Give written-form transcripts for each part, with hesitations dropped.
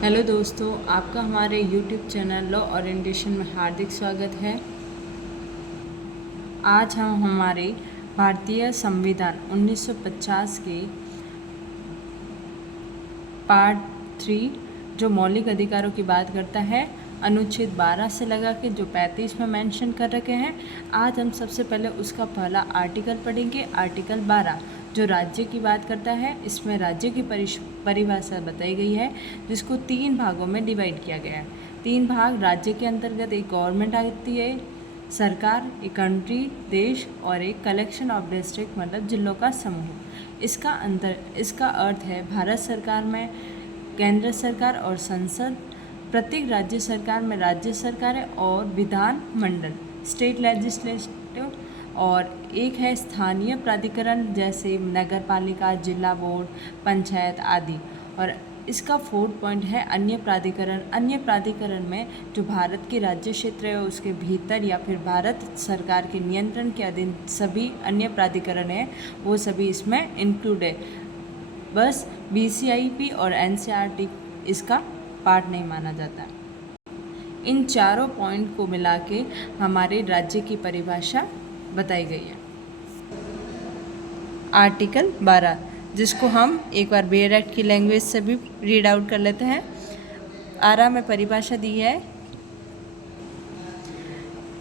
Hello दोस्तों, आपका हमारे YouTube चैनल लॉ ओरिएंटेशन में हार्दिक स्वागत है। आज हम हमारे भारतीय संविधान 1950 के पार्ट 3 जो मौलिक अधिकारों की बात करता है, अनुच्छेद 12 से लगा के जो 35 में मेंशन कर रखे हैं। आज हम सबसे पहले उसका पहला आर्टिकल पढ़ेंगे, आर्टिकल 12 जो राज्य की बात करता है। इसमें राज्य की परिभाषा बताई गई है, जिसको 3 भागों में डिवाइड किया गया है। 3 भाग राज्य के अंतर्गत एक गवर्नमेंट आती है, सरकार, एक कंट्री, देश, और एक कलेक्शन ऑफ डिस्ट्रिक्ट मतलब जिलों का समूह। इसका अर्थ है भारत सरकार में केंद्र सरकार और संसद, प्रत्येक राज्य सरकार में राज्य सरकारें और विधान मंडल स्टेट लेजिस्लेटिव, और एक है स्थानीय प्राधिकरण जैसे नगर पालिका, जिला बोर्ड, पंचायत आदि। और इसका 4th पॉइंट है अन्य प्राधिकरण। अन्य प्राधिकरण में जो भारत के राज्य क्षेत्र है उसके भीतर या फिर भारत सरकार के नियंत्रण के अधीन सभी अन्य प्राधिकरण है, वो सभी इसमें इंक्लूड है। बस BCIP और NCERT इसका पार्ट नहीं माना जाता। इन चारों पॉइंट को मिला के हमारे राज्य की परिभाषा बताई गई है। आर्टिकल 12 जिसको हम एक बार बेयर एक्ट की लैंग्वेज से भी रीड आउट कर लेते हैं। आरा में परिभाषा दी है,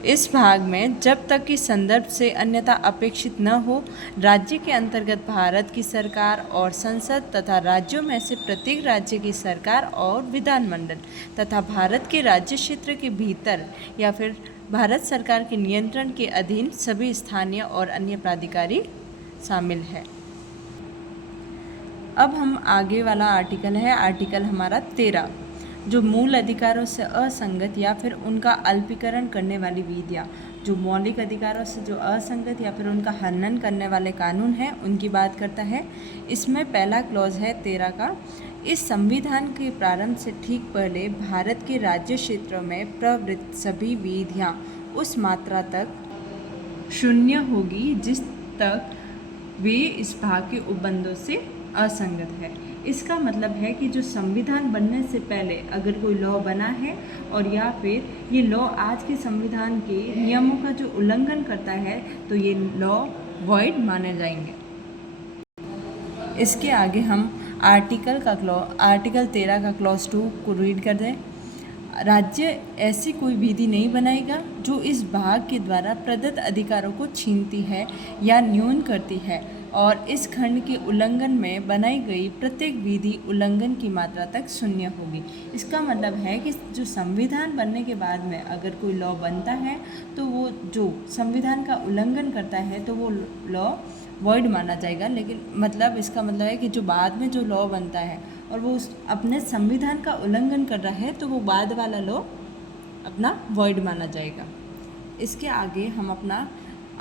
इस भाग में जब तक कि संदर्भ से अन्यथा अपेक्षित न हो, राज्य के अंतर्गत भारत की सरकार और संसद तथा राज्यों में से प्रत्येक राज्य की सरकार और विधानमंडल तथा भारत के राज्य क्षेत्र के भीतर या फिर भारत सरकार के नियंत्रण के अधीन सभी स्थानीय और अन्य प्राधिकारी शामिल है। अब हम आगे वाला आर्टिकल है, आर्टिकल हमारा 13 जो मूल अधिकारों से असंगत या फिर उनका अल्पीकरण करने वाली विधियाँ, जो मौलिक अधिकारों से जो असंगत या फिर उनका हनन करने वाले कानून हैं उनकी बात करता है। इसमें पहला क्लॉज है 13 का, इस संविधान के प्रारंभ से ठीक पहले भारत के राज्य क्षेत्रों में प्रवृत्त सभी विधियाँ उस मात्रा तक शून्य होगी जिस तक वे इस भाग के उपबंधों से असंगत है। इसका मतलब है कि जो संविधान बनने से पहले अगर कोई लॉ बना है और या फिर ये लॉ आज के संविधान के नियमों का जो उल्लंघन करता है तो ये लॉ वॉइड माने जाएंगे। इसके आगे हम आर्टिकल 13 का क्लॉज 2 को रीड कर दें। राज्य ऐसी कोई विधि नहीं बनाएगा जो इस भाग के द्वारा प्रदत्त अधिकारों को छीनती है या न्यून करती है, और इस खंड के उल्लंघन में बनाई गई प्रत्येक विधि उल्लंघन की मात्रा तक शून्य होगी। इसका मतलब है कि जो संविधान बनने के बाद में अगर कोई लॉ बनता है तो वो जो संविधान का उल्लंघन करता है तो वो लॉ वॉइड माना जाएगा। लेकिन मतलब इसका मतलब है कि जो बाद में जो लॉ बनता है और वो अपने संविधान का उल्लंघन कर रहा है तो वो बाद वाला लॉ अपना वॉइड माना जाएगा। इसके आगे हम अपना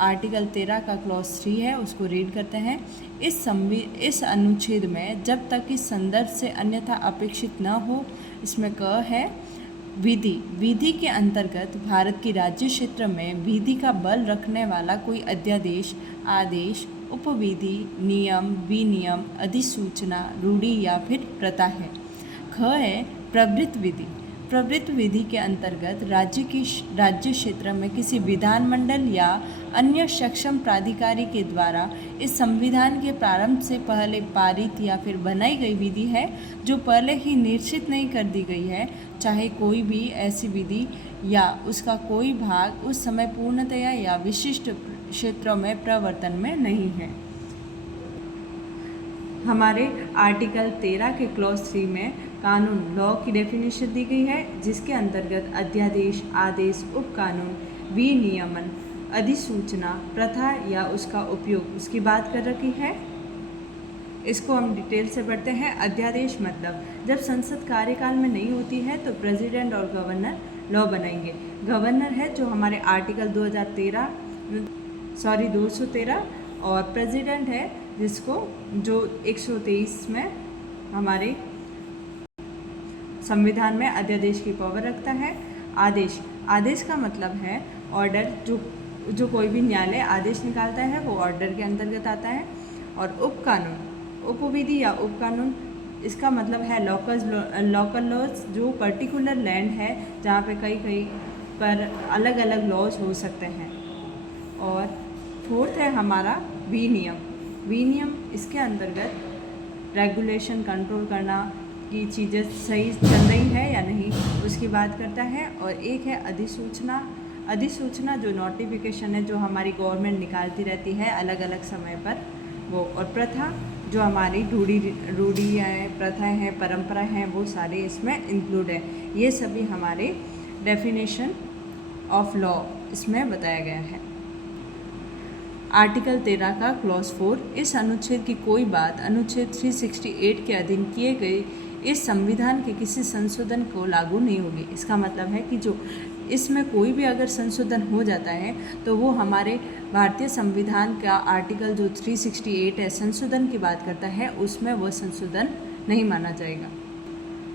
आर्टिकल 13 का क्लॉज 3 है उसको रीड करते हैं। इस अनुच्छेद में जब तक कि संदर्भ से अन्यथा अपेक्षित न हो, इसमें क है विधि के अंतर्गत भारत के राज्य क्षेत्र में विधि का बल रखने वाला कोई अध्यादेश, आदेश, उपविधि, नियम, विनियम, अधिसूचना, रूढ़ि या फिर प्रथा है। ख है प्रवृत्त विधि। प्रवृत्त विधि के अंतर्गत राज्य क्षेत्र में किसी विधानमंडल या अन्य सक्षम प्राधिकारी के द्वारा इस संविधान के प्रारंभ से पहले पारित या फिर बनाई गई विधि है जो पहले ही निश्चित नहीं कर दी गई है, चाहे कोई भी ऐसी विधि या उसका कोई भाग उस समय पूर्णतया या विशिष्ट क्षेत्रों में प्रवर्तन में नहीं है। हमारे आर्टिकल 13 के क्लॉज 3 में कानून लॉ की डेफिनेशन दी गई है, जिसके अंतर्गत अध्यादेश, आदेश, उपकानून, विनियमन, अधिसूचना, प्रथा या उसका उपयोग उसकी बात कर रखी है। इसको हम डिटेल से पढ़ते हैं। अध्यादेश मतलब जब संसद कार्यकाल में नहीं होती है तो प्रेसिडेंट और गवर्नर लॉ बनाएंगे। गवर्नर है जो हमारे आर्टिकल 213 और प्रेसिडेंट है जिसको जो 123 में हमारे संविधान में अध्यादेश की पावर रखता है। आदेश का मतलब है ऑर्डर, जो कोई भी न्यायालय आदेश निकालता है वो ऑर्डर के अंतर्गत आता है। और उपकानून, उपविधि या उपकानून इसका मतलब है लोकल लॉज, जो पर्टिकुलर लैंड है जहाँ पे कई कई पर अलग अलग लॉज हो सकते हैं। और फोर्थ है हमारा विनियम। विनियम इसके अंतर्गत रेगुलेशन, कंट्रोल करना कि चीज़ें सही चल रही है या नहीं, उसकी बात करता है। और एक है अधिसूचना। अधिसूचना जो नोटिफिकेशन है जो हमारी गवर्नमेंट निकालती रहती है अलग अलग समय पर, वो। और प्रथा जो हमारी रूढ़ी है, प्रथाएं हैं, परंपरा हैं, वो सारे इसमें इंक्लूड है। ये सभी हमारे डेफिनेशन ऑफ लॉ इसमें बताया गया है। आर्टिकल 13 का क्लॉज 4, इस अनुच्छेद की कोई बात अनुच्छेद 368 के अधीन किए गए इस संविधान के किसी संशोधन को लागू नहीं होगी। इसका मतलब है कि जो इसमें कोई भी अगर संशोधन हो जाता है तो वो हमारे भारतीय संविधान का आर्टिकल जो 368 है संशोधन की बात करता है, उसमें वह संशोधन नहीं माना जाएगा।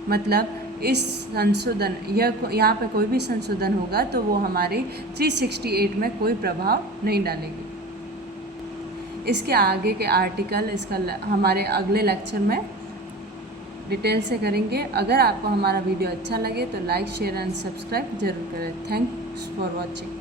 मतलब इस संशोधन यहाँ पे कोई भी संशोधन होगा तो वो हमारे 368 में कोई प्रभाव नहीं डालेगी। इसके आगे के आर्टिकल इसका हमारे अगले लेक्चर में डिटेल से करेंगे। अगर आपको हमारा वीडियो अच्छा लगे तो लाइक, शेयर एंड सब्सक्राइब जरूर करें। Thanks for watching.